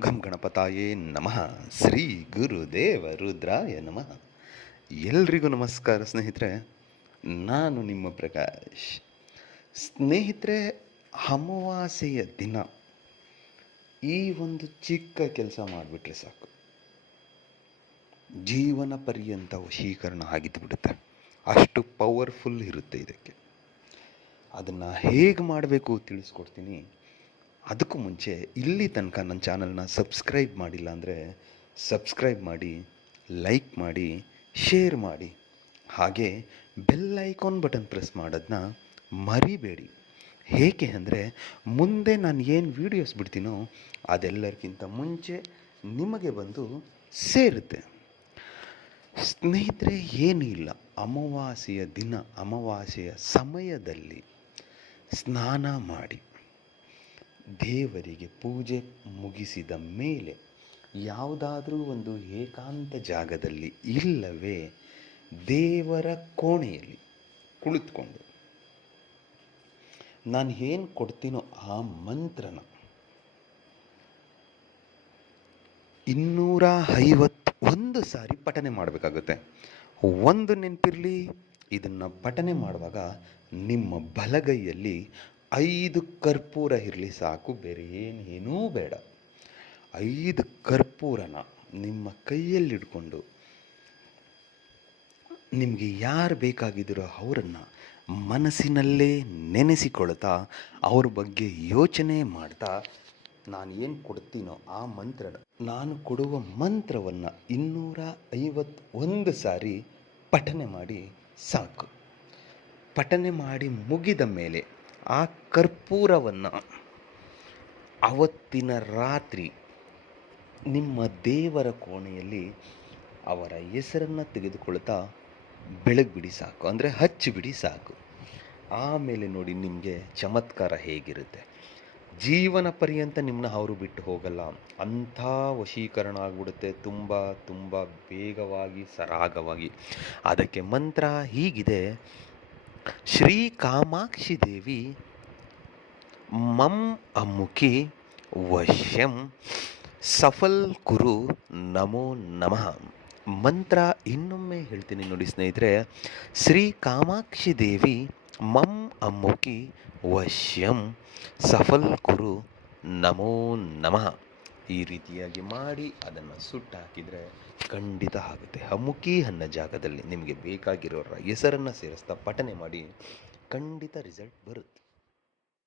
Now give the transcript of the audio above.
ಘಂ ಗಣಪತಾಯೇ ನಮಃ. ಶ್ರೀ ಗುರುದೇವ ರುದ್ರಾಯ ನಮಃ. ಎಲ್ರಿಗೂ ನಮಸ್ಕಾರ ಸ್ನೇಹಿತರೆ, ನಾನು ನಿಮ್ಮ ಪ್ರಕಾಶ್. ಸ್ನೇಹಿತರೆ, ಅಮಾವಾಸ್ಯೆಯ ದಿನ. ಈ ಒಂದು ಚಿಕ್ಕ ಕೆಲಸ ಮಾಡಿಬಿಟ್ರೆ ಸಾಕು. ಜೀವನ ಪರ್ಯಂತ ವಶೀಕರಣ ಆಗಿದ್ದು ಬಿಡುತ್ತೆ ಅಷ್ಟು ಪವರ್ಫುಲ್ ಇರುತ್ತೆ ಇದಕ್ಕೆ. ಅದನ್ನು ಹೇಗೆ ಮಾಡಬೇಕು ತಿಳಿಸ್ಕೊಡ್ತೀನಿ. ಅದಕ್ಕೂ ಮುಂಚೆ ಇಲ್ಲಿ ತನಕ ನನ್ನ ಚಾನಲ್ನ ಸಬ್ಸ್ಕ್ರೈಬ್ ಮಾಡಿಲ್ಲ ಅಂದರೆ ಸಬ್ಸ್ಕ್ರೈಬ್ ಮಾಡಿ, ಲೈಕ್ ಮಾಡಿ, ಶೇರ್ ಮಾಡಿ. ಹಾಗೆ ಬೆಲ್ ಐಕಾನ್ ಬಟನ್ ಪ್ರೆಸ್ ಮಾಡೋದನ್ನ ಮರಿಬೇಡಿ. ಹೇಗೆ ಅಂದರೆ ಮುಂದೆ ನಾನು ಏನು ವೀಡಿಯೋಸ್ ಬಿಡ್ತೀನೋ ಅದೆಲ್ಲರಿಗಿಂತ ಮುಂಚೆ ನಿಮಗೆ ಬಂದು ಸೇರುತ್ತೆ. ಸ್ನೇಹಿತರೆ, ಏನೂ ಇಲ್ಲ. ಅಮಾವಾಸ್ಯೆಯ ದಿನ, ಅಮಾವಾಸ್ಯೆಯ ಸಮಯದಲ್ಲಿ ಸ್ನಾನ ಮಾಡಿ. ದೇವರಿಗೆ ಪೂಜೆ ಮುಗಿಸಿದ ಮೇಲೆ ಯಾವುದಾದ್ರೂ ಒಂದು ಏಕಾಂತ ಜಾಗದಲ್ಲಿ ಇಲ್ಲವೇ ದೇವರ ಕೋಣೆಯಲ್ಲಿ ಕುಳಿತುಕೊಂಡು. ನಾನು ಏನು ಕೊಡ್ತೀನೋ ಆ ಮಂತ್ರನ ಇನ್ನೂರ ಐವತ್ತು ಒಂದು ಸಾರಿ ಪಠನೆ ಮಾಡಬೇಕಾಗುತ್ತೆ. ಒಂದು ನೆನಪಿರಲಿ, ಇದನ್ನು ಪಠನೆ ಮಾಡುವಾಗ ನಿಮ್ಮ ಬಲಗೈಯಲ್ಲಿ ಐದು ಕರ್ಪೂರ ಇರಲಿ ಸಾಕು, ಬೇರೆ ಏನೇನೂ ಬೇಡ. ಐದು ಕರ್ಪೂರನ ನಿಮ್ಮ ಕೈಯಲ್ಲಿಡ್ಕೊಂಡು ನಿಮಗೆ ಯಾರು ಬೇಕಾಗಿದ್ದೀರೋ ಅವರನ್ನು ಮನಸ್ಸಿನಲ್ಲೇ ನೆನೆಸಿಕೊಳ್ತಾ, ಅವ್ರ ಬಗ್ಗೆ ಯೋಚನೆ ಮಾಡ್ತಾ ನಾನು ಏನು ಕೊಡ್ತೀನೋ ಆ ಮಂತ್ರ, ನಾನು ಕೊಡುವ ಮಂತ್ರವನ್ನು ಇನ್ನೂರ ಐವತ್ತೊಂದು ಸಾರಿ ಪಠನೆ ಮಾಡಿ ಸಾಕು. ಪಠನೆ ಮಾಡಿ ಮುಗಿದ ಮೇಲೆ ಆ ಕರ್ಪೂರವನ್ನು ಅವತ್ತಿನ ರಾತ್ರಿ ನಿಮ್ಮ ದೇವರ ಕೋಣೆಯಲ್ಲಿ ಅವರ ಹೆಸರನ್ನು ತೆಗೆದುಕೊಳ್ತಾ ಬೆಳಗ್ಬಿಡಿ ಸಾಕು. ಅಂದರೆ ಹಚ್ಚಿಬಿಡಿ ಸಾಕು. ಆಮೇಲೆ ನೋಡಿ ನಿಮಗೆ ಚಮತ್ಕಾರ ಹೇಗಿರುತ್ತೆ. ಜೀವನ ಪರ್ಯಂತ ನಿಮ್ಮನ್ನ ಅವರು ಬಿಟ್ಟು ಹೋಗಲ್ಲ. ಅಂಥ ವಶೀಕರಣ ಆಗ್ಬಿಡುತ್ತೆ. ತುಂಬ ತುಂಬ ಬೇಗವಾಗಿ ಸರಾಗವಾಗಿ. ಅದಕ್ಕೆ ಮಂತ್ರ ಹೀಗಿದೆ. ಶ್ರೀ ಕಾಮಾಕ್ಷಿ ದೇವಿ ಮಂ ಅಮುಖಿ ವಶ್ಯಂ ಸಫಲ್ ಕುರು ನಮೋ ನಮಃ. ಮಂತ್ರ ಇನ್ನೊಮ್ಮೆ ಹೇಳ್ತೀನಿ ನೋಡಿ ಸ್ನೇಹಿತರೆ, ಶ್ರೀ ಕಾಮಾಕ್ಷಿ ದೇವಿ ಮಂ ಅಮ್ಮುಕಿ ವಶ್ಯಂ ಸಫಲ್ ಕುರು ನಮೋ ನಮಃ. ಈ ರೀತಿಯಾಗಿ ಮಾಡಿ ಅದನ್ನು ಸುಟ್ಟಾಕಿದರೆ ಖಂಡಿತ ಆಗುತ್ತೆ. ಅಮುಖಿ ಅನ್ನ ಜಾಗದಲ್ಲಿ ನಿಮಗೆ ಬೇಕಾಗಿರೋರ ಹೆಸರನ್ನು ಸೇರಿಸ್ತಾ ಪಠನೆ ಮಾಡಿ ಖಂಡಿತ ರಿಸಲ್ಟ್ ಬರುತ್ತೆ.